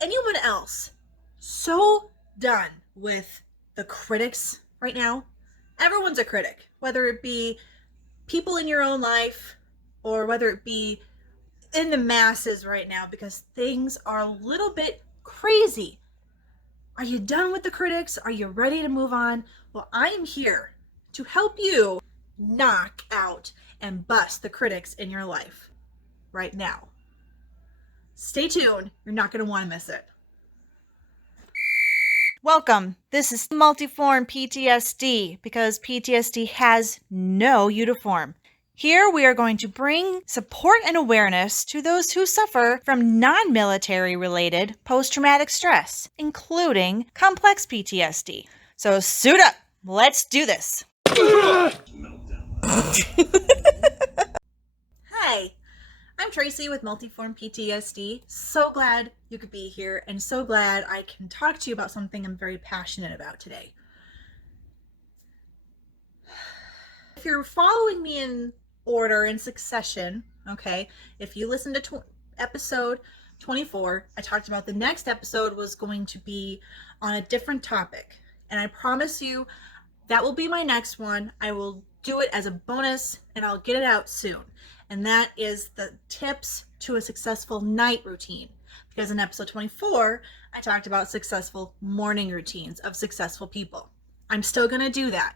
anyone else so done with the critics right now? Everyone's a critic, whether it be people in your own life or whether it be in the masses right now, because things are a little bit crazy. Are you done with the critics? Are you ready to move on? Well, I am here to help you knock out and bust the critics in your life right now. Stay tuned. You're not going to want to miss it. Welcome. This is MultiformPTSD because PTSD has no uniform. Here we are going to bring support and awareness to those who suffer from non-military related post-traumatic stress, including complex PTSD. So suit up. Let's do this. Hi, I'm Tracy with MultiformPTSD. So glad you could be here and so glad I can talk to you about something I'm very passionate about today. If you're following me in order, in succession, okay, if you listen to episode 24, I talked about the next episode was going to be on a different topic. And I promise you that will be my next one. I will do it as a bonus and I'll get it out soon. And that is the tips to a successful night routine. Because in episode 24, I talked about successful morning routines of successful people. I'm still going to do that.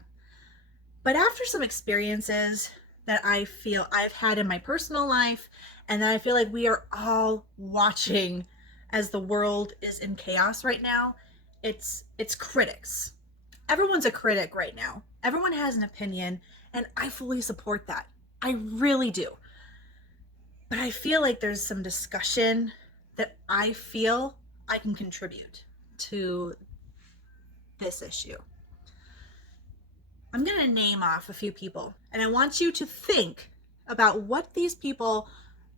But after some experiences that I feel I've had in my personal life, and that I feel like we are all watching as the world is in chaos right now, it's critics. Everyone's a critic right now. Everyone has an opinion, and I fully support that. I really do. But I feel like there's some discussion that I feel I can contribute to this issue. I'm going to name off a few people, and I want you to think about what these people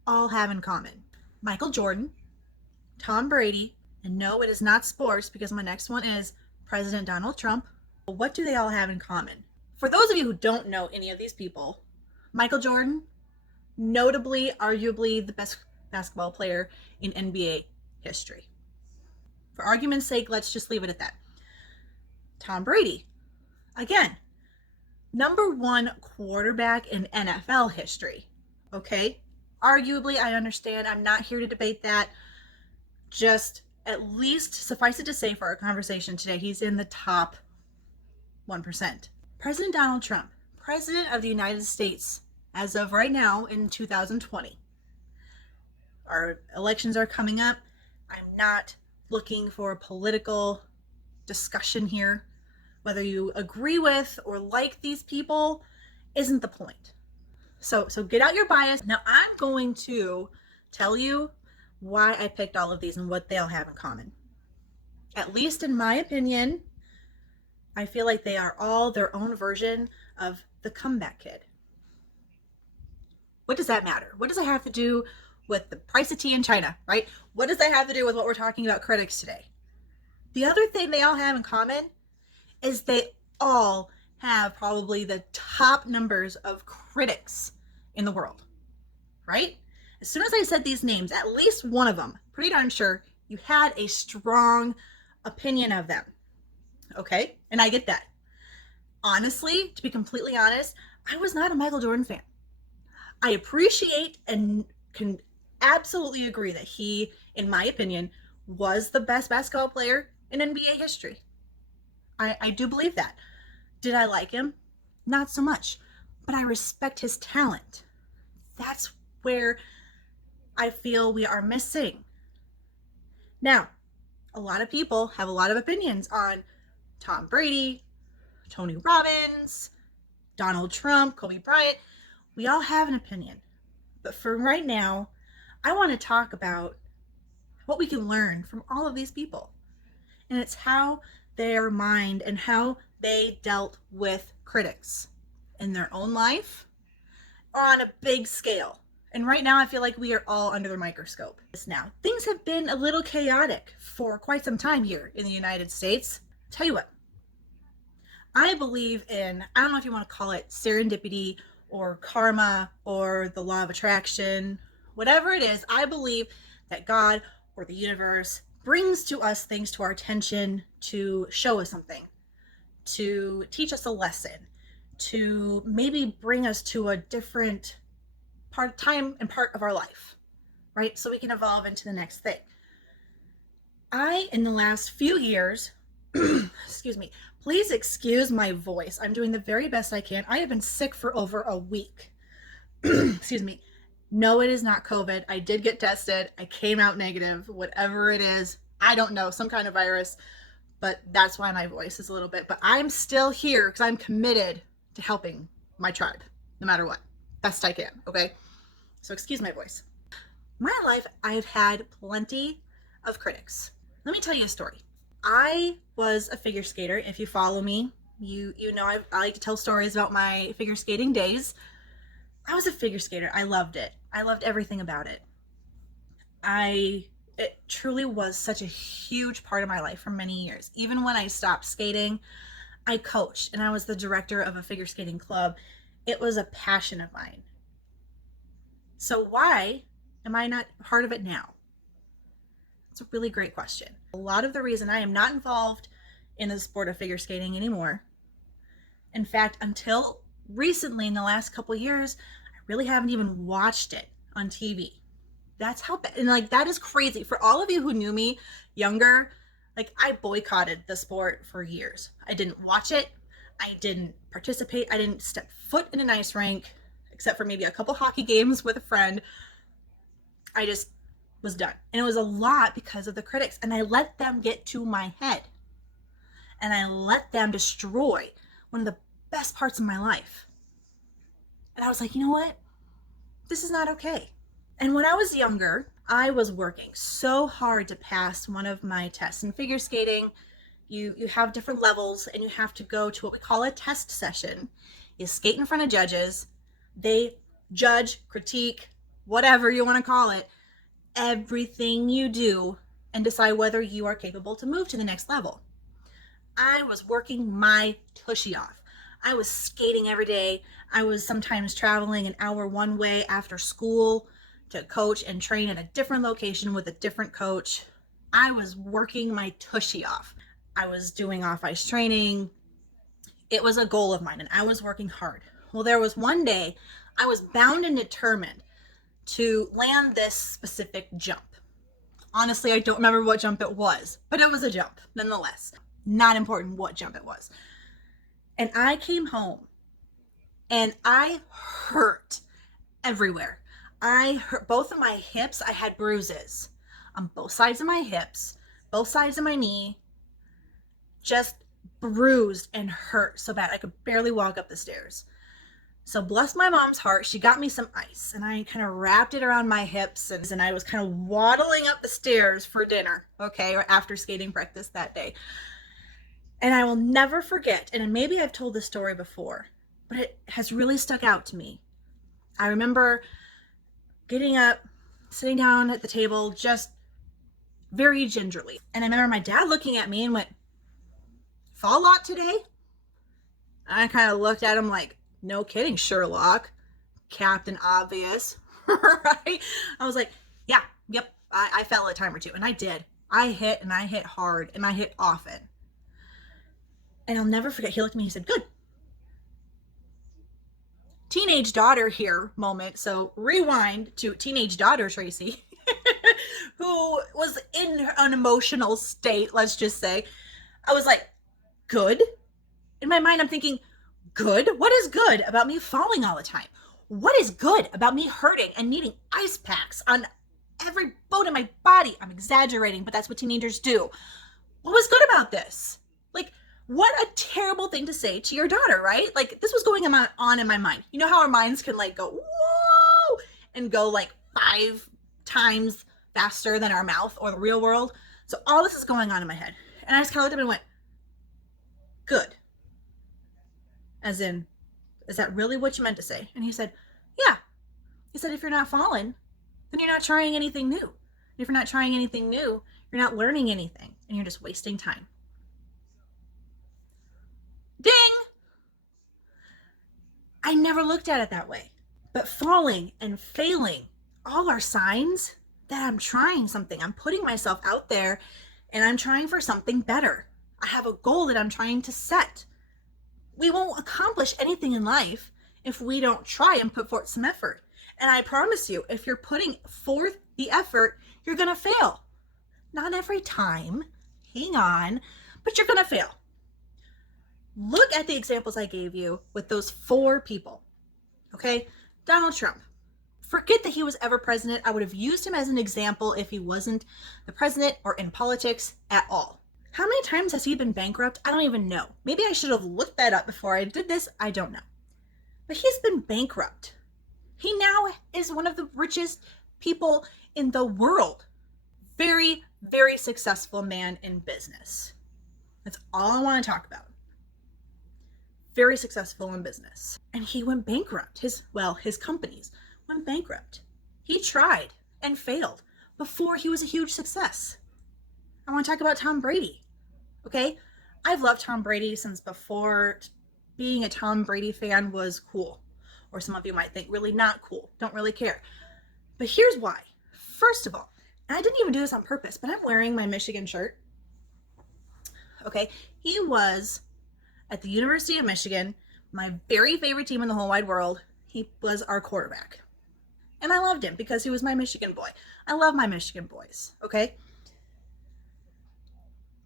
all have in common. Michael Jordan, Tom Brady, and no, it is not sports because my next one is President Donald Trump. What do they all have in common? For those of you who don't know any of these people, Michael Jordan, notably, arguably the best basketball player in NBA history. For argument's sake, let's just leave it at that. Tom Brady, again, number one quarterback in NFL history. Okay? Arguably, I understand. I'm not here to debate that. Just at least suffice it to say for our conversation today, he's in the top 1%. President Donald Trump, President of the United States, as of right now in 2020. Our elections are coming up. I'm not looking for a political discussion here. Whether you agree with or like these people isn't the point. So get out your bias. Now I'm going to tell you why I picked all of these and what they all have in common. At least in my opinion, I feel like they are all their own version of the comeback kid. What does that matter? What does it have to do with the price of tea in China, right? What does that have to do with what we're talking about critics today? The other thing they all have in common is they all have probably the top numbers of critics in the world, right? As soon as I said these names, at least one of them, pretty darn sure, you had a strong opinion of them, okay? And I get that. Honestly, to be completely honest, I was not a Michael Jordan fan. I appreciate and can absolutely agree that he, in my opinion, was the best basketball player in NBA history. I do believe that. Did I like him? Not so much, but I respect his talent. That's where I feel we are missing. Now, a lot of people have a lot of opinions on Tom Brady, Tony Robbins, Donald Trump, Kobe Bryant. We all have an opinion. But for right now, I want to talk about what we can learn from all of these people. And it's how their mind and how they dealt with critics in their own life or on a big scale. And right now I feel like we are all under the microscope. Now, things have been a little chaotic for quite some time here in the United States. Tell you what, I believe in, I don't know if you want to call it serendipity or karma or the law of attraction, whatever it is, I believe that God or the universe brings to us things to our attention to show us something, to teach us a lesson, to maybe bring us to a different time and part of our life, right? So we can evolve into the next thing. In the last few years, excuse me, please excuse my voice. I'm doing the very best I can. I have been sick for over a week. Excuse me. No, it is not COVID. I did get tested. I came out negative, whatever it is. I don't know, some kind of virus, but that's why my voice is a little bit, but I'm still here because I'm committed to helping my tribe, no matter what, best I can, okay? So excuse my voice. My life, I've had plenty of critics. Let me tell you a story. I was a figure skater. If you follow me, you know I like to tell stories about my figure skating days. I was a figure skater. I loved it. I loved everything about it. It truly was such a huge part of my life for many years. Even when I stopped skating, I coached and I was the director of a figure skating club. It was a passion of mine. So why am I not part of it now? It's a really great question. A lot of the reason I am not involved in the sport of figure skating anymore, in fact, until recently in the last couple of years, I really haven't even watched it on TV. That's how bad, and like that is crazy. For all of you who knew me younger, like I boycotted the sport for years. I didn't watch it. I didn't participate. I didn't step foot in an ice rink, except for maybe a couple hockey games with a friend. I just was done. And it was a lot because of the critics. And I let them get to my head. And I let them destroy one of the best parts of my life. And I was like, you know what? This is not okay. And when I was younger, I was working so hard to pass one of my tests. In figure skating, you have different levels and you have to go to what we call a test session. You skate in front of judges. They judge, critique, whatever you want to call it, everything you do and decide whether you are capable to move to the next level. I was working my tushy off. I was skating every day. I was sometimes traveling an hour one way after school to coach and train at a different location with a different coach. I was working my tushy off. I was doing off-ice training. It was a goal of mine and I was working hard. Well, there was one day I was bound and determined to land this specific jump. Honestly, I don't remember what jump it was, but it was a jump nonetheless. Not important what jump it was. And I came home and I hurt everywhere. I hurt both of my hips. I had bruises on both sides of my hips, both sides of my knee, just bruised and hurt so bad I could barely walk up the stairs. So bless my mom's heart, she got me some ice and I kind of wrapped it around my hips and I was kind of waddling up the stairs for dinner, okay, or after skating practice that day. And I will never forget, and maybe I've told this story before, but it has really stuck out to me. I remember getting up, sitting down at the table, just very gingerly. And I remember my dad looking at me and went, "Fall a lot today?" And I kind of looked at him like, "No kidding, Sherlock. Captain Obvious." Right? I was like, yeah, yep, I fell a time or two. And I did. I hit and I hit hard and I hit often. And I'll never forget, he looked at me and he said, "Good." Teenage daughter here moment. So rewind to teenage daughter Tracy, who was in an emotional state, let's just say. I was like, "Good?" In my mind, I'm thinking, good? What is good about me falling all the time? What is good about me hurting and needing ice packs on every bone in my body? I'm exaggerating, but that's what teenagers do. What was good about this? Like, what a terrible thing to say to your daughter, right? Like, this was going on in my mind. You know how our minds can like go, whoa, and go like 5 times faster than our mouth or the real world? So all this is going on in my head. And I just kind of looked at him and went, "Good." As in, "Is that really what you meant to say?" And he said, "Yeah." He said, "If you're not falling, then you're not trying anything new. If you're not trying anything new, you're not learning anything, and you're just wasting time." Ding! I never looked at it that way. But falling and failing all are signs that I'm trying something. I'm putting myself out there and I'm trying for something better. I have a goal that I'm trying to set. We won't accomplish anything in life if we don't try and put forth some effort. And I promise you, if you're putting forth the effort, you're going to fail. Not every time, hang on, but you're going to fail. Look at the examples I gave you with those 4 people, okay? Donald Trump. Forget that he was ever president. I would have used him as an example if he wasn't the president or in politics at all. How many times has he been bankrupt? I don't even know. Maybe I should have looked that up before I did this. I don't know. But he's been bankrupt. He now is one of the richest people in the world. Very, very successful man in business. That's all I want to talk about. Very successful in business. And he went bankrupt. His companies went bankrupt. He tried and failed before he was a huge success. I want to talk about Tom Brady. Okay? I've loved Tom Brady since before being a Tom Brady fan was cool. Or some of you might think really not cool. Don't really care. But here's why. First of all, and I didn't even do this on purpose, but I'm wearing my Michigan shirt. Okay? He was at the University of Michigan, my very favorite team in the whole wide world. He was our quarterback. And I loved him because he was my Michigan boy. I love my Michigan boys. Okay?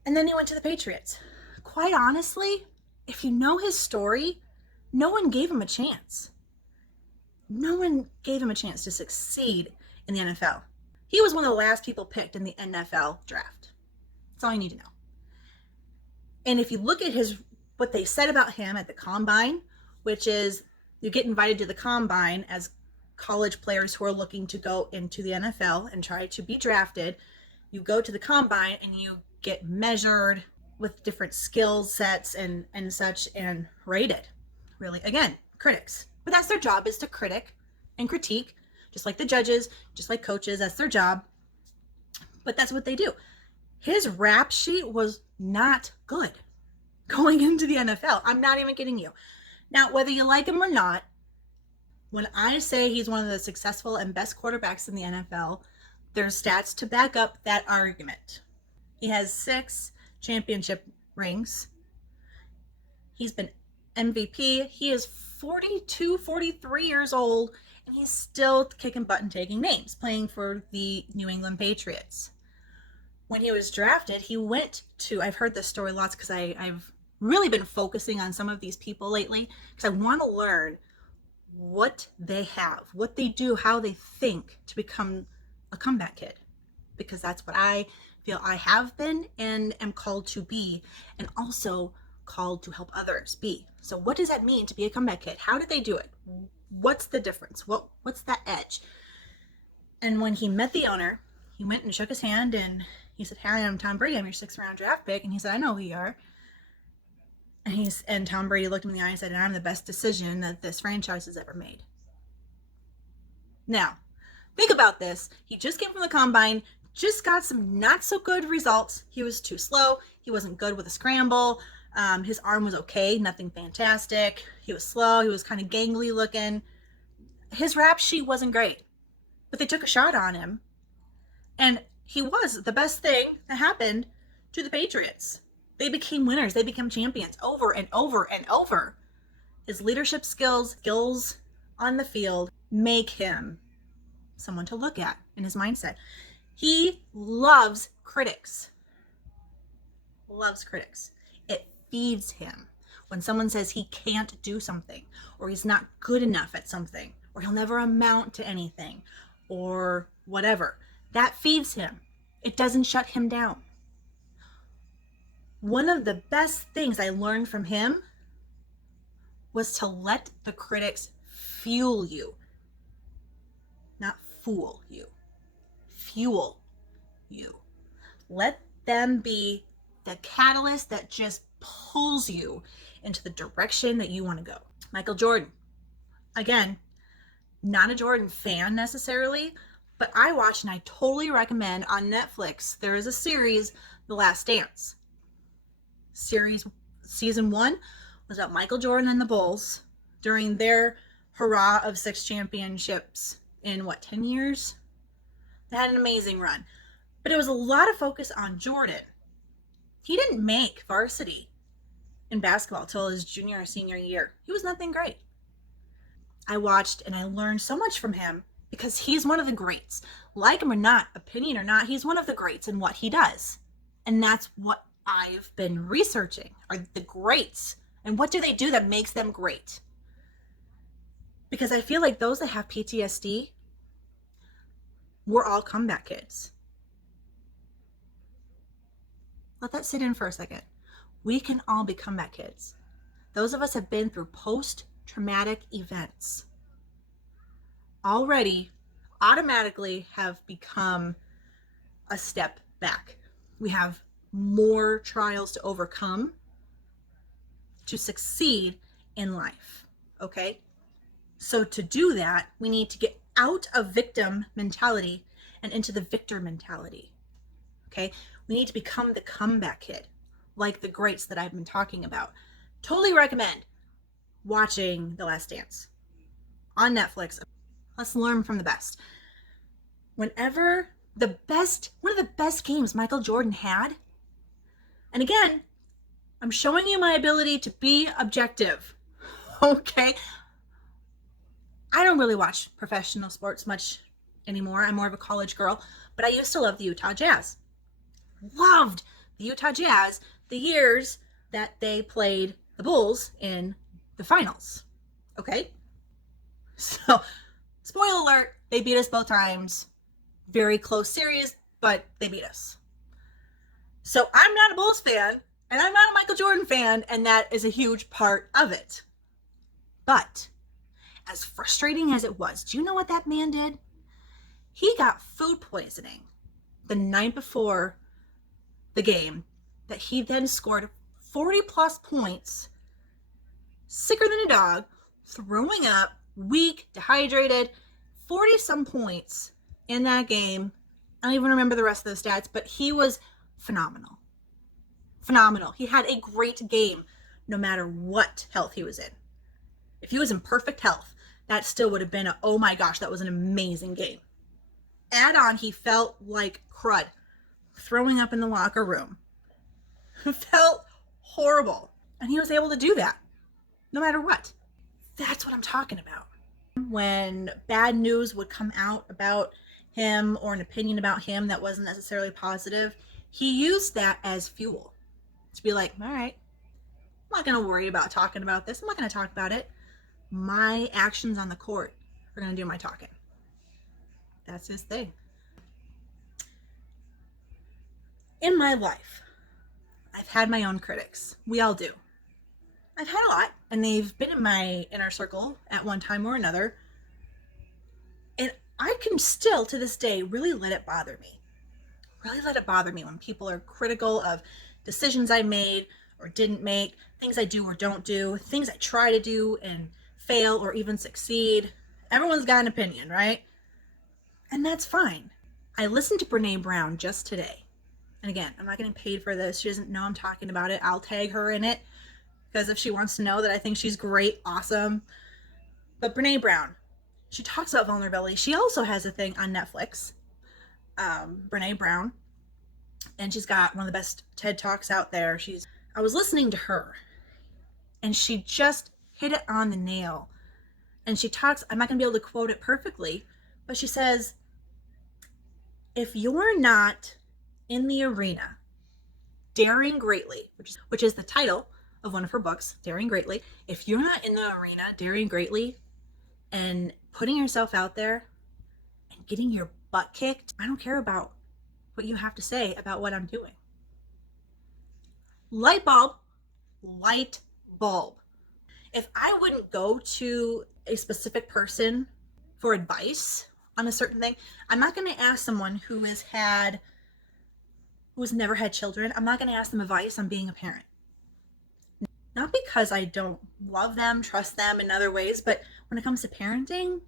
And then he went to the Patriots. Quite honestly, if you know his story, no one gave him a chance. No one gave him a chance to succeed in the NFL. He was one of the last people picked in the NFL draft. That's all you need to know. And if you look at what they said about him at the combine, which is you get invited to the combine as college players who are looking to go into the NFL and try to be drafted. You go to the combine and you get measured with different skill sets and such and rated. Really, again, critics. But that's their job, is to critique, just like the judges, just like coaches. That's their job. But that's what they do. His rap sheet was not good going into the NFL. I'm not even kidding you. Now, whether you like him or not, when I say he's one of the successful and best quarterbacks in the NFL, there's stats to back up that argument. He has 6 championship rings. He's been MVP. He is 42, 43 years old, and he's still kicking butt and taking names, playing for the New England Patriots. When he was drafted, he went to, I've heard this story lots because I've really been focusing on some of these people lately because I want to learn what they have, what they do, how they think to become a comeback kid, because that's what I feel I have been and am called to be, and also called to help others be. So what does that mean to be a comeback kid? How did they do it? What's the difference? What's that edge? And when he met the owner, he went and shook his hand and he said, "Hi, I'm Tom Brady. I'm your 6th round draft pick." And he said, "I know who you are." And Tom Brady looked him in the eye and said, "I'm the best decision that this franchise has ever made." Now, think about this. He just came from the combine, just got some not so good results. He was too slow. He wasn't good with a scramble. His arm was okay, nothing fantastic. He was slow. He was kind of gangly looking. His rap sheet wasn't great, but they took a shot on him. And he was the best thing that happened to the Patriots. They became winners. They became champions over and over and over. His leadership skills on the field make him someone to look at in his mindset. He loves critics. Loves critics. It feeds him. When someone says he can't do something, or he's not good enough at something, or he'll never amount to anything, or whatever, that feeds him. It doesn't shut him down. One of the best things I learned from him was to let the critics fuel you, not fool you. Fuel you. Let them be the catalyst that just pulls you into the direction that you want to go. Michael Jordan. Again, not a Jordan fan necessarily, but I watch and I totally recommend on Netflix. There is a series, The Last Dance. Season 1 was about Michael Jordan and the Bulls during their hurrah of 6 championships in 10 years? They had an amazing run. But it was a lot of focus on Jordan. He didn't make varsity in basketball till his junior or senior year. He was nothing great. I watched and I learned so much from him because he's one of the greats. Like him or not, opinion or not, he's one of the greats in what he does. And that's what I've been researching, are the greats. And what do they do that makes them great? Because I feel like those that have PTSD, we're all comeback kids. Let that sit in for a second. We can all be comeback kids. Those of us have been through post-traumatic events already automatically have become a step back. We have more trials to overcome to succeed in life, okay? So to do that, we need to get out of victim mentality and into the victor mentality, okay? We need to become the comeback kid, like the greats that I've been talking about. Totally recommend watching The Last Dance on Netflix. Let's learn from the best. One of the best games Michael Jordan had, and again, I'm showing you my ability to be objective, okay? I don't really watch professional sports much anymore. I'm more of a college girl, but I used to love the Utah Jazz. Loved the Utah Jazz the years that they played the Bulls in the finals, okay? So, spoiler alert, they beat us both times. Very close series, but they beat us. So I'm not a Bulls fan, and I'm not a Michael Jordan fan, and that is a huge part of it. But as frustrating as it was, do you know what that man did? He got food poisoning the night before the game that he then scored 40 plus points, sicker than a dog, throwing up, weak, dehydrated, 40 some points in that game. I don't even remember the rest of the stats, but he was phenomenal. Phenomenal. He had a great game no matter what health he was in. If he was in perfect health, that still would have been oh my gosh, that was an amazing game. Add on, he felt like crud, throwing up in the locker room. Felt horrible. And he was able to do that no matter what. That's what I'm talking about. When bad news would come out about him or an opinion about him that wasn't necessarily positive, he used that as fuel to be like, all right, I'm not going to worry about talking about this. I'm not going to talk about it. My actions on the court are going to do my talking. That's his thing. In my life, I've had my own critics. We all do. I've had a lot, and they've been in my inner circle at one time or another. And I can still, to this day, really let it bother me. Really let it bother me when people are critical of decisions I made or didn't make, things I do or don't do, things I try to do and fail or even succeed. Everyone's got an opinion, right? And that's fine. I listened to Brené Brown just today. And again, I'm not getting paid for this. She doesn't know I'm talking about it. I'll tag her in it because if she wants to know that I think she's great, awesome. But Brené Brown, she talks about vulnerability. She also has a thing on Netflix, Brené Brown, and she's got one of the best TED Talks out there. I was listening to her, and she just hit it on the nail. And she talks, I'm not going to be able to quote it perfectly, but she says, if you're not in the arena daring greatly, which is the title of one of her books, Daring Greatly, if you're not in the arena daring greatly and putting yourself out there and getting your butt kicked, I don't care about what you have to say about what I'm doing. Light bulb. If I wouldn't go to a specific person for advice on a certain thing, I'm not going to ask someone who has never had children. I'm not going to ask them advice on being a parent. Not because I don't love them, trust them in other ways, but when it comes to parenting,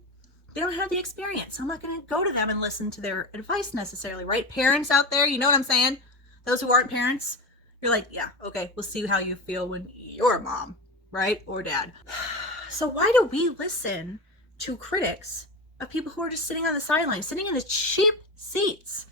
they don't have the experience. So I'm not going to go to them and listen to their advice necessarily, right? Parents out there, you know what I'm saying? Those who aren't parents, you're like, yeah, okay, we'll see how you feel when you're a mom, right? Or dad. So why do we listen to critics of people who are just sitting on the sidelines, sitting in the cheap seats.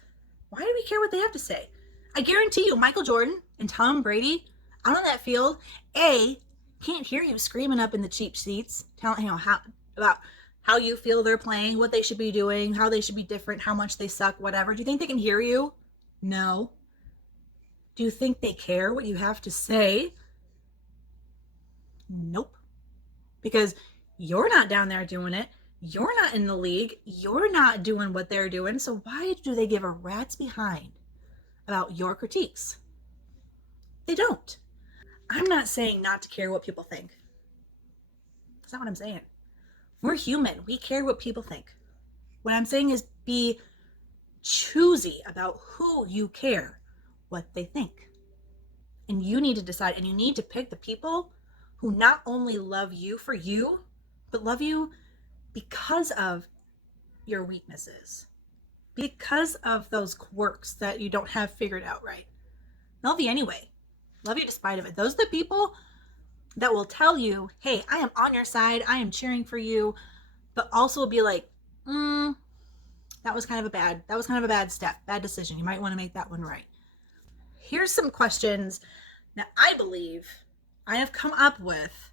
Why do we care what they have to say? I guarantee you, Michael Jordan and Tom Brady out on that field, can't hear you screaming up in the cheap seats, telling about how you feel they're playing, what they should be doing, how they should be different, how much they suck, whatever. Do you think they can hear you? No. Do you think they care what you have to say? Nope. Because you're not down there doing it. You're not in the league. You're not doing what they're doing. So why do they give a rat's behind about your critiques? They don't. I'm not saying not to care what people think. That's not what I'm saying. We're human. We care what people think. What I'm saying is be choosy about who you care what they think. And you need to decide, and you need to pick the people who not only love you for you, but love you because of your weaknesses, because of those quirks that you don't have figured out right. Love you anyway. Love you despite of it. Those are the people that will tell you, hey, I am on your side. I am cheering for you, but also will be like, that was kind of a bad step, bad decision. You might want to make that one right. Here's some questions that I believe I have come up with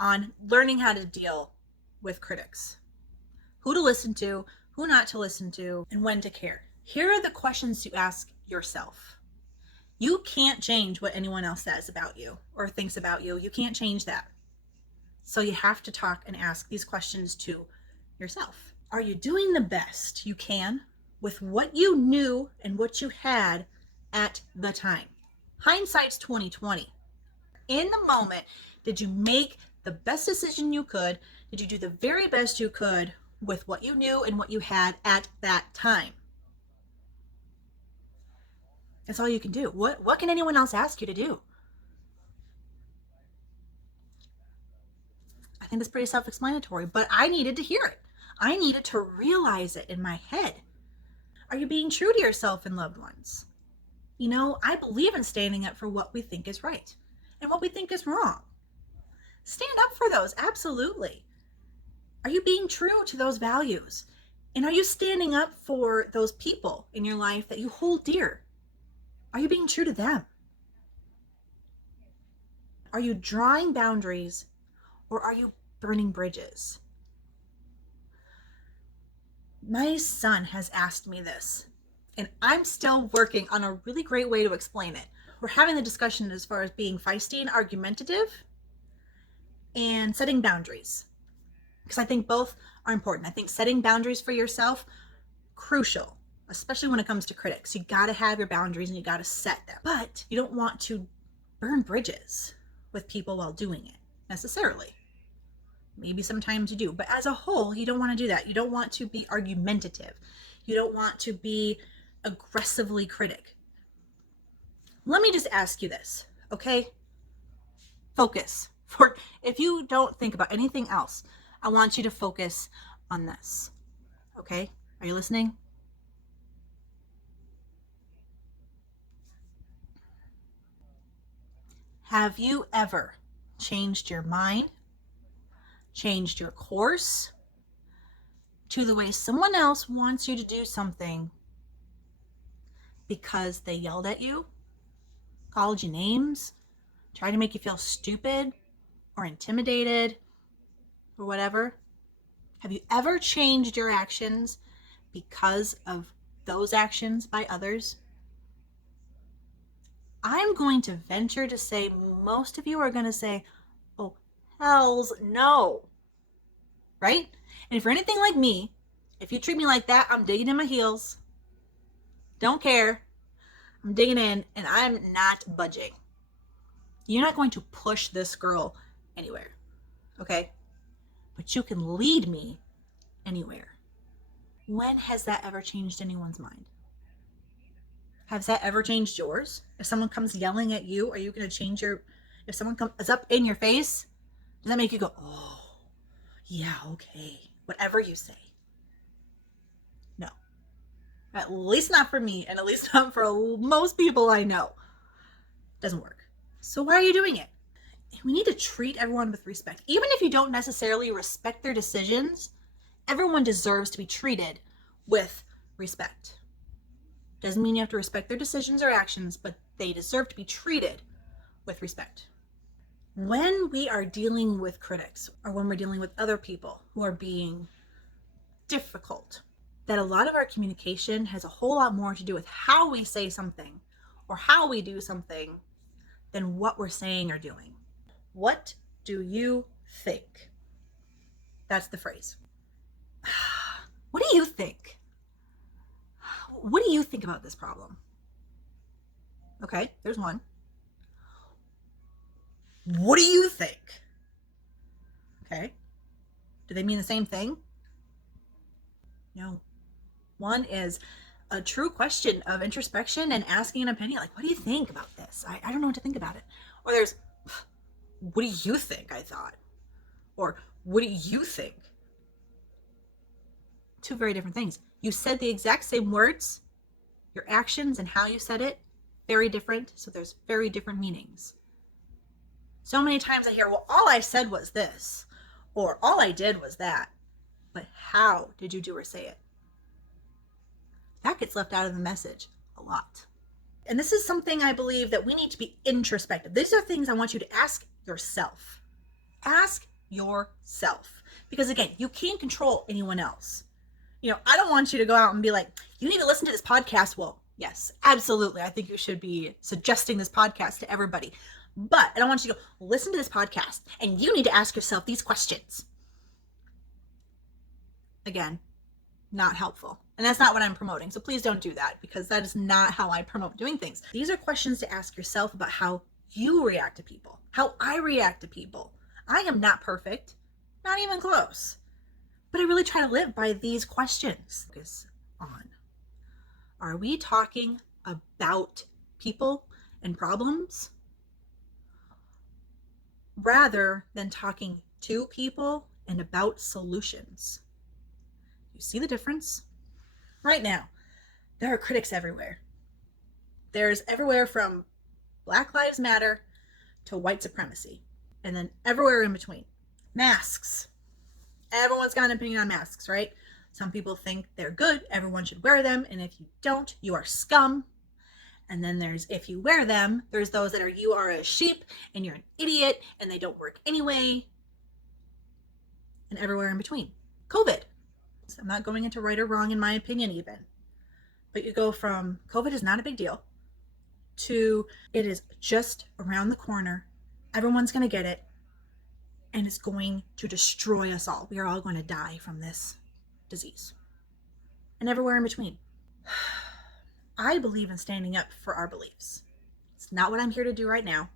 on learning how to deal with critics. Who to listen to, who not to listen to, and when to care. Here are the questions to ask yourself. You can't change what anyone else says about you or thinks about you. You can't change that. So you have to talk and ask these questions to yourself. Are you doing the best you can with what you knew and what you had at the time? Hindsight's 20/20. In the moment, did you make the best decision you could? Did you do the very best you could with what you knew and what you had at that time? That's all you can do. What can anyone else ask you to do? I think that's pretty self-explanatory, but I needed to hear it. I needed to realize it in my head. Are you being true to yourself and loved ones? You know, I believe in standing up for what we think is right and what we think is wrong. Stand up for those, absolutely. Are you being true to those values? And are you standing up for those people in your life that you hold dear? Are you being true to them? Are you drawing boundaries or are you burning bridges? My son has asked me this, and I'm still working on a really great way to explain it. We're having the discussion as far as being feisty and argumentative and setting boundaries, because I think both are important. I think setting boundaries for yourself, crucial, especially when it comes to critics. You got to have your boundaries and you got to set them, but you don't want to burn bridges with people while doing it necessarily. Maybe sometimes you do, but as a whole, you don't want to do that. You don't want to be argumentative. You don't want to be aggressively critic. Let me just ask you this, okay? Focus. If you don't think about anything else, I want you to focus on this, okay? Are you listening? Have you ever changed your mind, changed your course to the way someone else wants you to do something because they yelled at you, called you names, tried to make you feel stupid or intimidated or whatever? Have you ever changed your actions because of those actions by others? I'm going to venture to say most of you are going to say, oh, hells no. Right? And if you're anything like me, if you treat me like that, I'm digging in my heels. Don't care. I'm digging in and I'm not budging. You're not going to push this girl anywhere. Okay? But you can lead me anywhere. When has that ever changed anyone's mind? Has that ever changed yours? If someone comes yelling at you, are you going to change if someone comes up in your face, does that make you go, oh, yeah, okay, whatever you say? No. At least not for me, and at least not for most people I know. It doesn't work. So why are you doing it? We need to treat everyone with respect. Even if you don't necessarily respect their decisions, everyone deserves to be treated with respect. Doesn't mean you have to respect their decisions or actions, but they deserve to be treated with respect. When we are dealing with critics, or when we're dealing with other people who are being difficult, that a lot of our communication has a whole lot more to do with how we say something or how we do something than what we're saying or doing. What do you think? That's the phrase. What do you think? What do you think about this problem? Okay, there's one. What do you think? Okay. Do they mean the same thing? No. One is a true question of introspection and asking an opinion, like, what do you think about this? I don't know what to think about it. Or there's, what do you think I thought? Or what do you think? Two very different things. You said the exact same words, your actions and how you said it, very different. So there's very different meanings. So many times I hear, well, all I said was this, or all I did was that. But how did you do or say it? That gets left out of the message a lot. And this is something I believe that we need to be introspective. These are things I want you to ask yourself. Ask yourself. Because again, you can't control anyone else. I don't want you to go out and be like, you need to listen to this podcast. Well, yes, absolutely. I think you should be suggesting this podcast to everybody. But I don't want you to go, listen to this podcast and you need to ask yourself these questions. Again, not helpful. And that's not what I'm promoting. So please don't do that, because that is not how I promote doing things. These are questions to ask yourself about how you react to people, how I react to people. I am not perfect, not even close. But I really try to live by these questions. Focus on, are we talking about people and problems rather than talking to people and about solutions? You see the difference? Right now, there are critics everywhere. There's everywhere from Black Lives Matter to white supremacy, and then everywhere in between. Masks. Everyone's got an opinion on masks, right? Some people think they're good, everyone should wear them, and if you don't, you are scum. And then there's, if you wear them, there's those that are, you are a sheep and you're an idiot and they don't work anyway. And everywhere in between. COVID. So I'm not going into right or wrong in my opinion even. But you go from COVID is not a big deal to it is just around the corner. Everyone's going to get it. And it's going to destroy us all. We are all going to die from this disease. And everywhere in between. I believe in standing up for our beliefs. It's not what I'm here to do right now.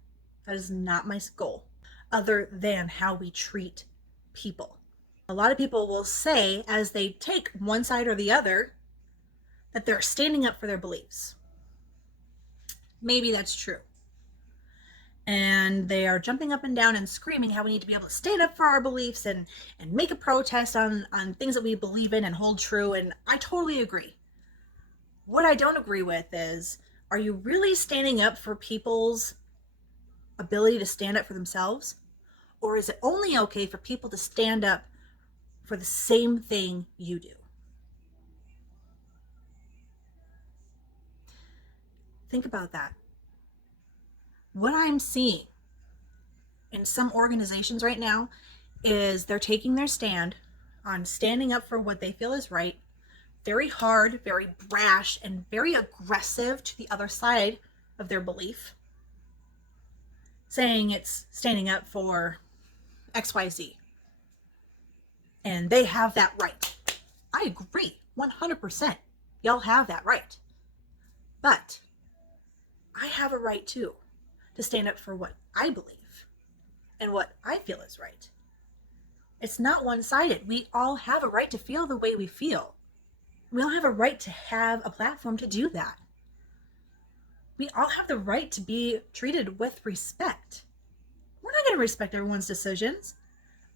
That is not my goal, other than how we treat people. A lot of people will say, as they take one side or the other, that they're standing up for their beliefs. Maybe that's true. And they are jumping up and down and screaming how we need to be able to stand up for our beliefs and make a protest on things that we believe in and hold true. And I totally agree. What I don't agree with is, are you really standing up for people's ability to stand up for themselves? Or is it only okay for people to stand up for the same thing you do? Think about that. What I'm seeing in some organizations right now is they're taking their stand on standing up for what they feel is right, very hard, very brash, and very aggressive to the other side of their belief, saying it's standing up for XYZ. And they have that right. I agree, 100%. Y'all have that right. But I have a right too, to stand up for what I believe and what I feel is right. It's not one-sided. We all have a right to feel the way we feel. We all have a right to have a platform to do that. We all have the right to be treated with respect. We're not going to respect everyone's decisions.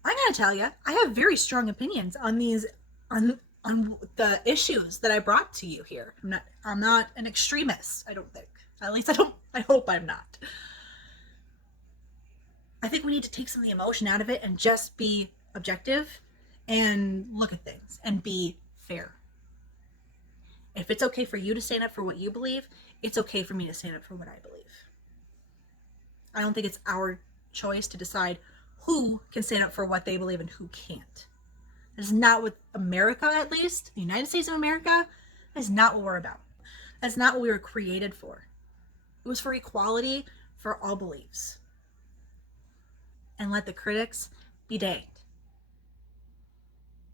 I'm going to tell you, I have very strong opinions on these, on the issues that I brought to you here. I'm not an extremist, I don't think. At least I hope I'm not. I think we need to take some of the emotion out of it and just be objective and look at things and be fair. If it's okay for you to stand up for what you believe, it's okay for me to stand up for what I believe. I don't think it's our choice to decide who can stand up for what they believe and who can't. That is not what America, at least, the United States of America, that is not what we're about. That's not what we were created for. It was for equality for all beliefs. And let the critics be danged.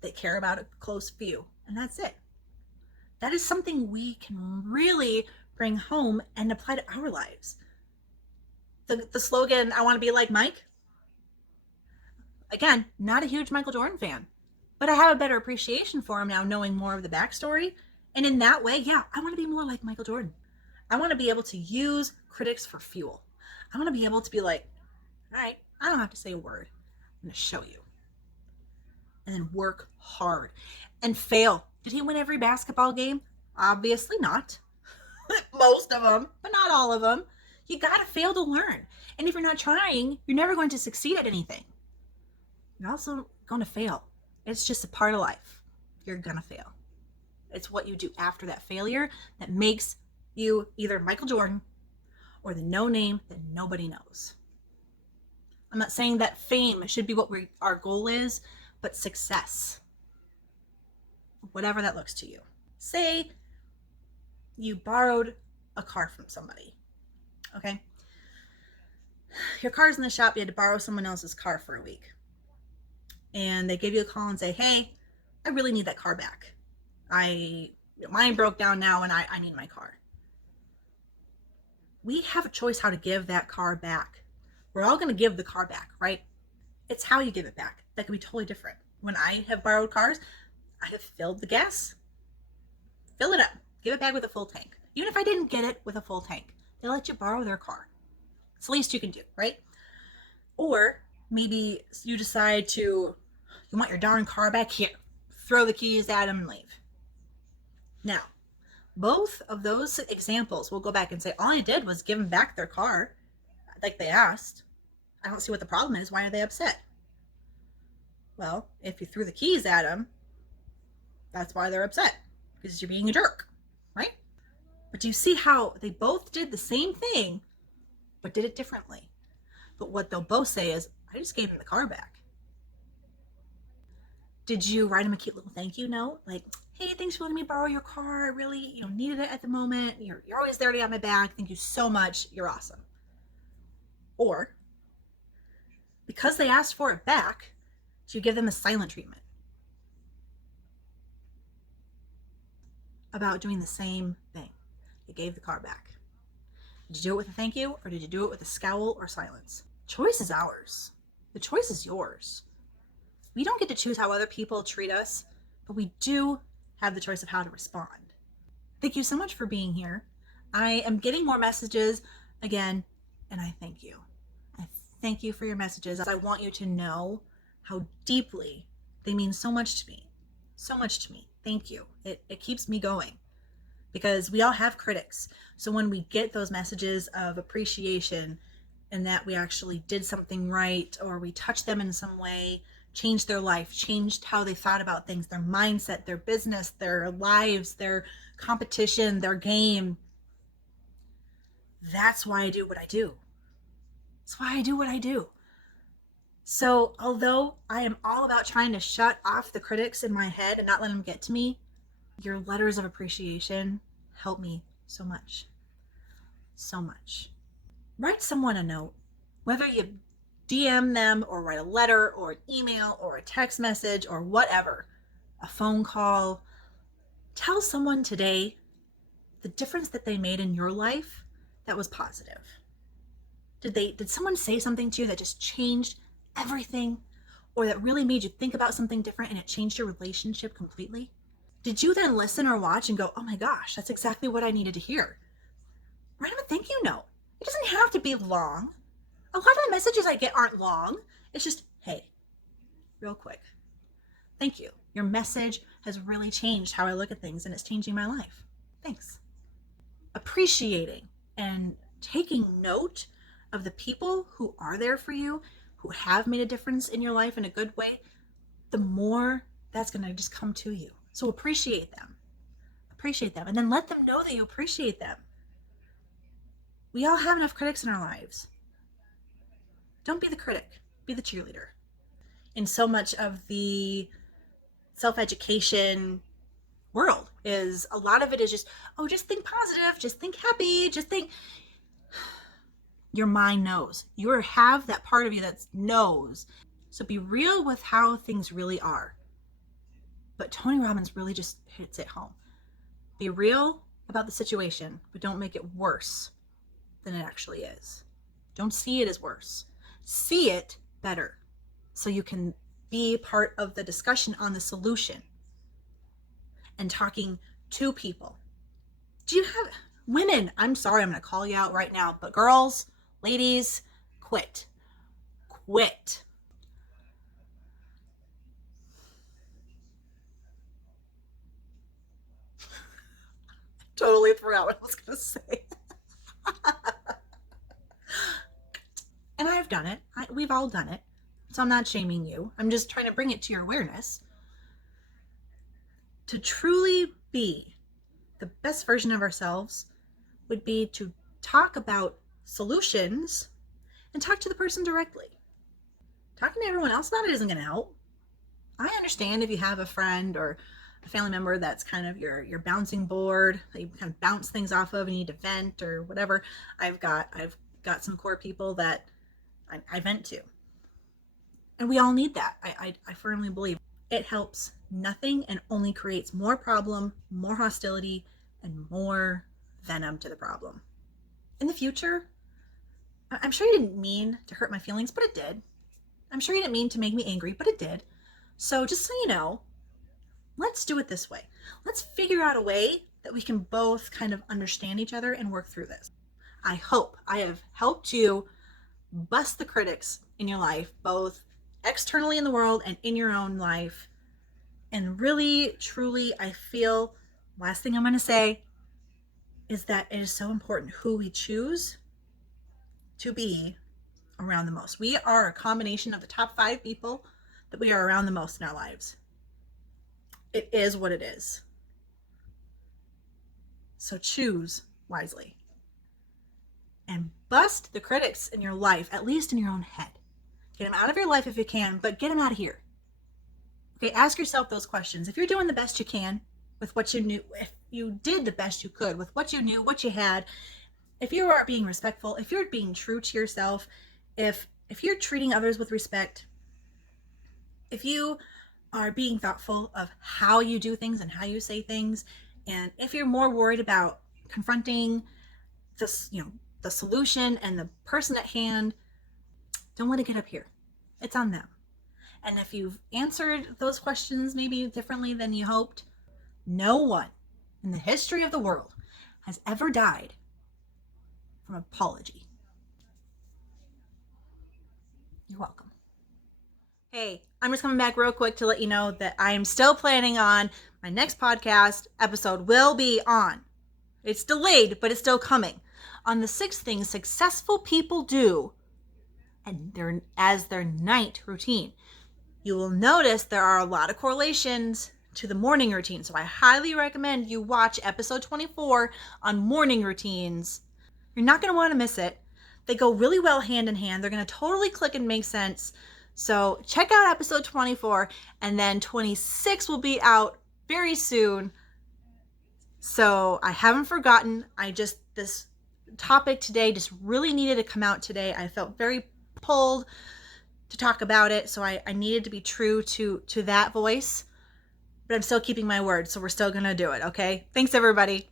They care about a close few, and that's it. That is something we can really bring home and apply to our lives. The slogan, I want to be like Mike. Again, not a huge Michael Jordan fan, but I have a better appreciation for him now, knowing more of the backstory. And in that way, yeah, I want to be more like Michael Jordan. I want to be able to use critics for fuel. I want to be able to be like, all right, I don't have to say a word. I'm going to show you. And then work hard and fail. Did he win every basketball game? Obviously not. Most of them, but not all of them. You got to fail to learn. And if you're not trying, you're never going to succeed at anything. You're also going to fail. It's just a part of life. You're going to fail. It's what you do after that failure that makes you either Michael Jordan or the no name that nobody knows. I'm not saying that fame should be what our goal is, but success. Whatever that looks to you. Say you borrowed a car from somebody. Okay? Your car's in the shop, you had to borrow someone else's car for a week. And they give you a call and say, hey, I really need that car back. Mine broke down now and I need my car. We have a choice how to give that car back. We're all going to give the car back, right? It's how you give it back. That could be totally different. When I have borrowed cars, I have filled the gas, fill it up, give it back with a full tank. Even if I didn't get it with a full tank, they'll let you borrow their car. It's the least you can do, right? Or maybe you decide you want your darn car back, here, throw the keys at them and leave. Now, both of those examples, we'll go back and say, all I did was give them back their car like they asked. I don't see what the problem is. Why are they upset? Well, if you threw the keys at them, that's why they're upset, because you're being a jerk, right? But do you see how they both did the same thing, but did it differently? But what they'll both say is, I just gave them the car back. Did you write them a cute little thank you note? Like, hey, thanks for letting me borrow your car. I really, needed it at the moment. You're always there to get my back. Thank you so much. You're awesome. Or, because they asked for it back, do you give them a silent treatment about doing the same thing? You gave the car back. Did you do it with a thank you, or did you do it with a scowl or silence? Choice is ours. The choice is yours. We don't get to choose how other people treat us, but we do have the choice of how to respond. Thank you so much for being here. I am getting more messages again, and I thank you. I thank you for your messages. I want you to know how deeply they mean so much to me. So much to me. Thank you. It keeps me going, because we all have critics. So when we get those messages of appreciation and that we actually did something right, or we touched them in some way, changed their life, changed how they thought about things, their mindset, their business, their lives, their competition, their game. That's why I do what I do. That's why I do what I do. So although I am all about trying to shut off the critics in my head and not let them get to me, your letters of appreciation help me so much. So much. Write someone a note, whether you DM them or write a letter or an email or a text message or whatever, a phone call. Tell someone today the difference that they made in your life that was positive. Did someone say something to you that just changed everything, or that really made you think about something different and it changed your relationship completely? Did you then listen or watch and go, oh my gosh, that's exactly what I needed to hear? Write them a thank you note. It doesn't have to be long. A lot of the messages I get aren't long. It's just, hey, real quick. Thank you. Your message has really changed how I look at things, and it's changing my life. Thanks. Appreciating and taking note of the people who are there for you, who have made a difference in your life in a good way, the more that's going to just come to you. So appreciate them. appreciate them, and then let them know that you appreciate them. We all have enough critics in our lives. Don't be the critic, be the cheerleader. In so much of the self-education world, is a lot of it is just, oh, just think positive, just think happy, just think. Your mind knows. You have that part of you that knows. So be real with how things really are. But Tony Robbins really just hits it home. Be real about the situation, but don't make it worse than it actually is. Don't see it as worse. See it better so you can be part of the discussion on the solution and talking to people. Do you have women? I'm sorry, I'm going to call you out right now, but girls, ladies, quit. Totally forgot what I was going to say. And I've done it. We've all done it. So I'm not shaming you. I'm just trying to bring it to your awareness. To truly be the best version of ourselves would be to talk about solutions and talk to the person directly. Talking to everyone else about it isn't going to help. I understand if you have a friend or a family member that's kind of your bouncing board that you kind of bounce things off of and you need to vent or whatever. I've got some core people that I vent to. And we all need that. I firmly believe it helps nothing and only creates more problem, more hostility, and more venom to the problem. In the future, I'm sure you didn't mean to hurt my feelings, but it did. I'm sure you didn't mean to make me angry, but it did. So just so you know, let's do it this way. Let's figure out a way that we can both kind of understand each other and work through this. I hope I have helped you bust the critics in your life, both externally in the world and in your own life. And really, truly, I feel, last thing I'm going to say is that it is so important who we choose to be around the most. We are a combination of the top 5 people that we are around the most in our lives. It is what it is. So choose wisely. And bust the critics in your life, at least in your own head. Get them out of your life if you can, but get them out of here. Okay, ask yourself those questions. If you're doing the best you can with what you knew, if you did the best you could with what you knew, what you had, if you are being respectful, if you're being true to yourself, if you're treating others with respect, if you are being thoughtful of how you do things and how you say things, and if you're more worried about confronting this, the solution and the person at hand, don't let it get up here. It's on them. And if you've answered those questions maybe differently than you hoped, no one in the history of the world has ever died from apology. You're welcome. Hey, I'm just coming back real quick to let you know that I am still planning on my next podcast episode will be on. It's delayed, but it's still coming. On the 6 things successful people do and as their night routine. You will notice there are a lot of correlations to the morning routine. So I highly recommend you watch episode 24 on morning routines. You're not going to want to miss it. They go really well hand in hand. They're going to totally click and make sense. So check out episode 24, and then 26 will be out very soon. So I haven't forgotten. This topic today just really needed to come out today. I felt very pulled to talk about it. So I needed to be true to that voice, but I'm still keeping my word. So we're still going to do it. Okay. Thanks everybody.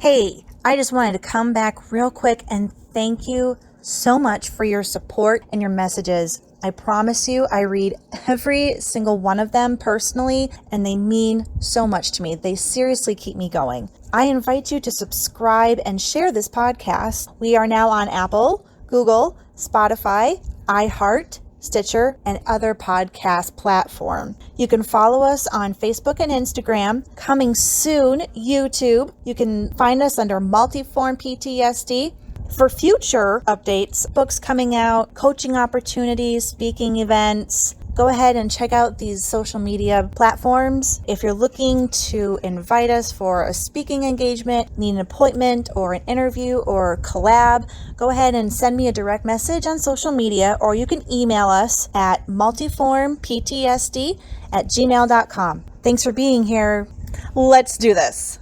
Hey, I just wanted to come back real quick and thank you so much for your support and your messages. I promise you, I read every single one of them personally, and they mean so much to me. They seriously keep me going. I invite you to subscribe and share this podcast. We are now on Apple, Google, Spotify, iHeart, Stitcher, and other podcast platforms. You can follow us on Facebook and Instagram. Coming soon, YouTube. You can find us under MultiformPTSD. For future updates, books coming out, coaching opportunities, speaking events, go ahead and check out these social media platforms. If you're looking to invite us for a speaking engagement, need an appointment or an interview or collab, go ahead and send me a direct message on social media, or you can email us at multiformptsd@gmail.com. Thanks for being here. Let's do this.